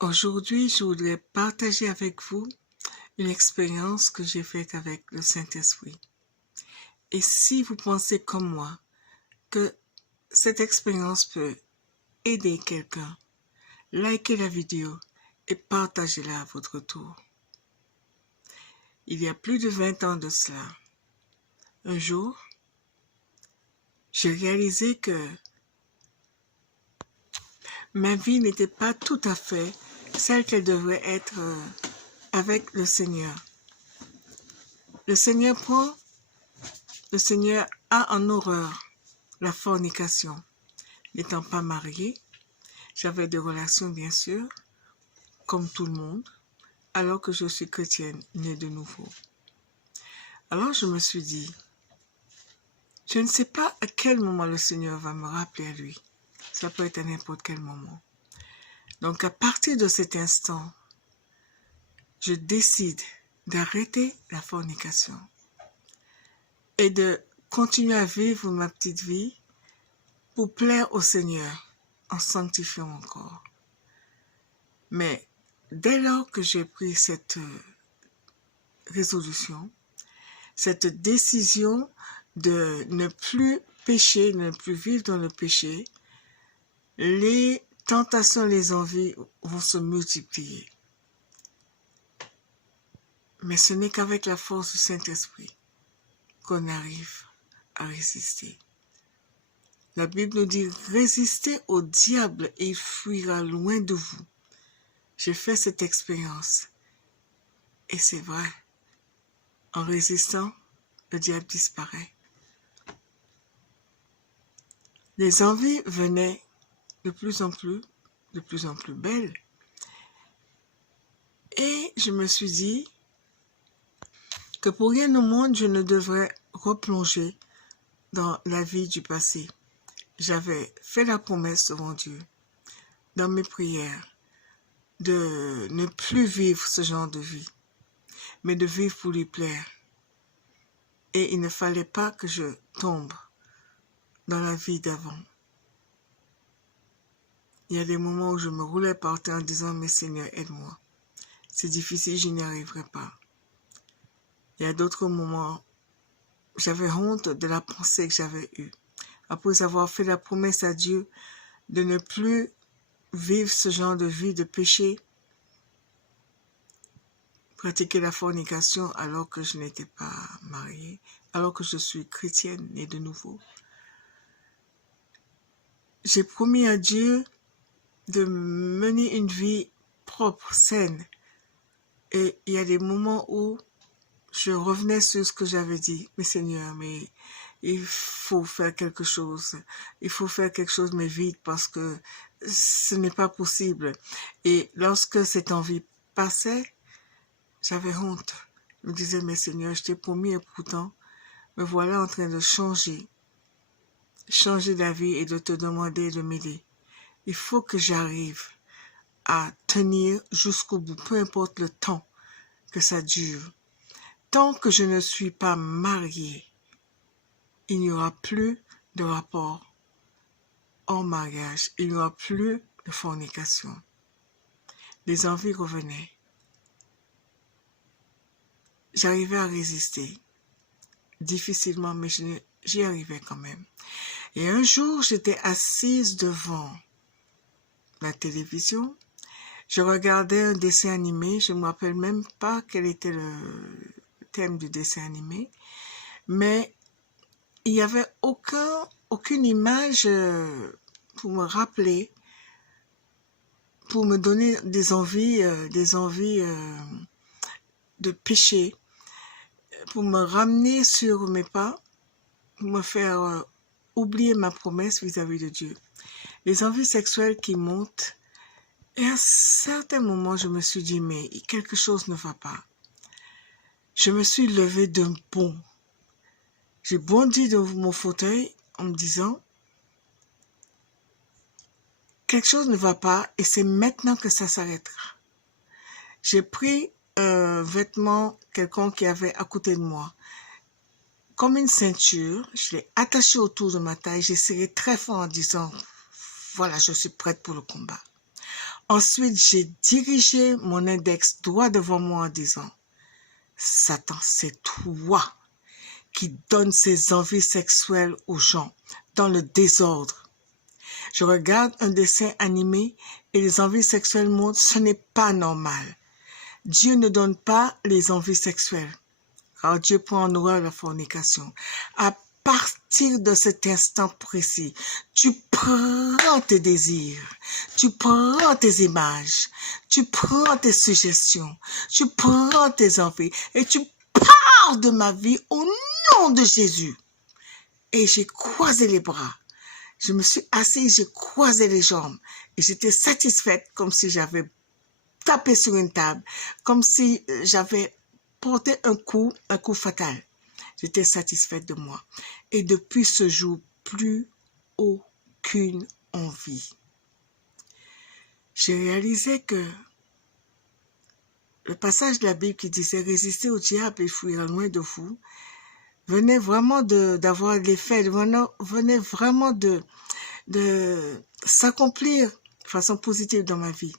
Aujourd'hui, je voudrais partager avec vous une expérience que j'ai faite avec le Saint-Esprit. Et si vous pensez comme moi que cette expérience peut aider quelqu'un, likez la vidéo et partagez-la à votre tour. Il y a plus de 20 ans de cela, un jour, j'ai réalisé que ma vie n'était pas tout à fait celle qu'elle devrait être avec le Seigneur. Le Seigneur a en horreur la fornication. N'étant pas mariée, j'avais des relations bien sûr, comme tout le monde, alors que je suis chrétienne, née de nouveau. Alors je me suis dit, je ne sais pas à quel moment le Seigneur va me rappeler à lui. Ça peut être à n'importe quel moment. Donc à partir de cet instant, je décide d'arrêter la fornication et de continuer à vivre ma petite vie pour plaire au Seigneur en sanctifiant mon corps. Mais dès lors que j'ai pris cette résolution, cette décision de ne plus pécher, de ne plus vivre dans le péché, les tentations, les envies vont se multiplier. Mais ce n'est qu'avec la force du Saint-Esprit qu'on arrive à résister. La Bible nous dit « Résistez au diable et il fuira loin de vous ». J'ai fait cette expérience et c'est vrai. En résistant, le diable disparaît. Les envies venaient de plus en plus belles. Et je me suis dit que pour rien au monde, je ne devrais replonger dans la vie du passé. J'avais fait la promesse devant Dieu, dans mes prières, de ne plus vivre ce genre de vie, mais de vivre pour lui plaire. Et il ne fallait pas que je tombe dans la vie d'avant. Il y a des moments où je me roulais par terre en disant « Mais Seigneur, aide-moi. C'est difficile, je n'y arriverai pas. » Il y a d'autres moments, j'avais honte de la pensée que j'avais eue. Après avoir fait la promesse à Dieu de ne plus vivre ce genre de vie de péché, pratiquer la fornication alors que je n'étais pas mariée, alors que je suis chrétienne, née de nouveau. J'ai promis à Dieu de mener une vie propre, saine. Et il y a des moments où je revenais sur ce que j'avais dit. Mais Seigneur, mais il faut faire quelque chose. Il faut faire quelque chose, mais vite, parce que ce n'est pas possible. Et lorsque cette envie passait, j'avais honte. Je me disais, mais Seigneur, je t'ai promis et pourtant, me voilà en train de changer d'avis et de te demander de m'aider. Il faut que j'arrive à tenir jusqu'au bout, peu importe le temps que ça dure. Tant que je ne suis pas mariée, il n'y aura plus de rapport hors mariage, il n'y aura plus de fornication. Les envies revenaient. J'arrivais à résister, difficilement, mais j'y arrivais quand même. Et un jour, j'étais assise devant la télévision. Je regardais un dessin animé, je ne me rappelle même pas quel était le thème du dessin animé, mais il n'y avait aucune image pour me rappeler, pour me donner des envies de péché, pour me ramener sur mes pas, pour me faire oublier ma promesse vis-à-vis de Dieu. Les envies sexuelles qui montent, et à un certain moment, je me suis dit, mais quelque chose ne va pas. Je me suis levée d'un bond. J'ai bondi de mon fauteuil en me disant, quelque chose ne va pas et c'est maintenant que ça s'arrêtera. J'ai pris un vêtement quelconque qui avait à côté de moi. Comme une ceinture, je l'ai attaché autour de ma taille, j'ai serré très fort en disant, voilà, je suis prête pour le combat. Ensuite, j'ai dirigé mon index droit devant moi en disant, Satan, c'est toi qui donne ces envies sexuelles aux gens dans le désordre. Je regarde un dessin animé et les envies sexuelles montent, ce n'est pas normal. Dieu ne donne pas les envies sexuelles, car Dieu prend en horreur la fornication. À partir de cet instant précis, tu prends tes désirs, tu prends tes images, tu prends tes suggestions, tu prends tes envies et tu pars de ma vie au nom de Jésus. Et j'ai croisé les bras. Je me suis assise, j'ai croisé les jambes et j'étais satisfaite comme si j'avais tapé sur une table, comme si j'avais porté un coup fatal. J'étais satisfaite de moi. Et depuis ce jour, plus aucune envie. J'ai réalisé que le passage de la Bible qui disait « Résistez au diable et il fuira loin de vous » venait vraiment d'avoir l'effet, venait vraiment de s'accomplir de façon positive dans ma vie.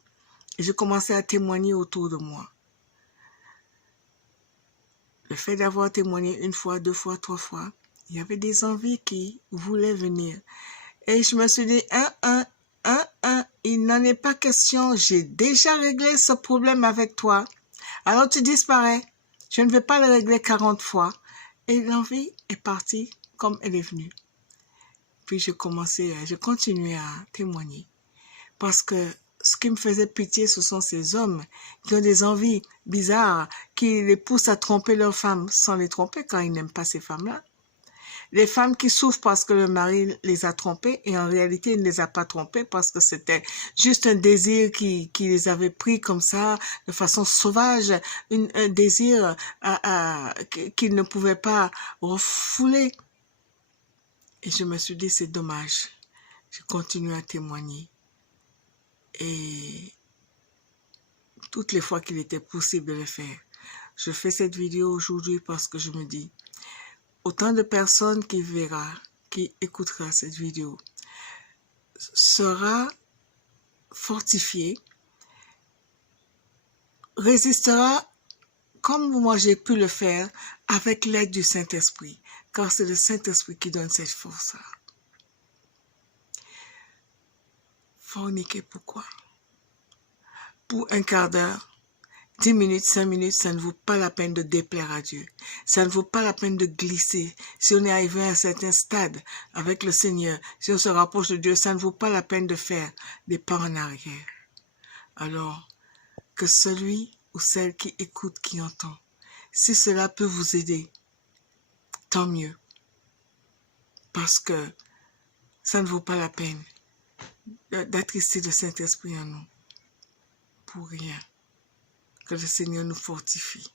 Et je commençais à témoigner autour de moi. Le fait d'avoir témoigné une fois, deux fois, trois fois, il y avait des envies qui voulaient venir. Et je me suis dit, il n'en est pas question, j'ai déjà réglé ce problème avec toi. Alors tu disparais. Je ne vais pas le régler 40 fois. Et l'envie est partie comme elle est venue. Puis je continuais à témoigner. Parce que ce qui me faisait pitié, ce sont ces hommes qui ont des envies bizarres, qui les poussent à tromper leurs femmes sans les tromper quand ils n'aiment pas ces femmes-là. Les femmes qui souffrent parce que le mari les a trompées et en réalité il ne les a pas trompées parce que c'était juste un désir qui les avait pris comme ça, de façon sauvage, un désir qu'ils ne pouvaient pas refouler. Et je me suis dit, c'est dommage. Je continue à témoigner. Et toutes les fois qu'il était possible de le faire. Je fais cette vidéo aujourd'hui parce que je me dis, autant de personnes qui écoutera cette vidéo, sera fortifié, résistera comme moi j'ai pu le faire avec l'aide du Saint-Esprit, car c'est le Saint-Esprit qui donne cette force-là. Forniquer, pourquoi? Pour un quart d'heure, 10 minutes, 5 minutes, ça ne vaut pas la peine de déplaire à Dieu. Ça ne vaut pas la peine de glisser. Si on est arrivé à un certain stade avec le Seigneur, si on se rapproche de Dieu, ça ne vaut pas la peine de faire des pas en arrière. Alors, que celui ou celle qui écoute, qui entend, si cela peut vous aider, tant mieux. Parce que ça ne vaut pas la peine d'attrister le Saint-Esprit en nous. Pour rien. Que le Seigneur nous fortifie.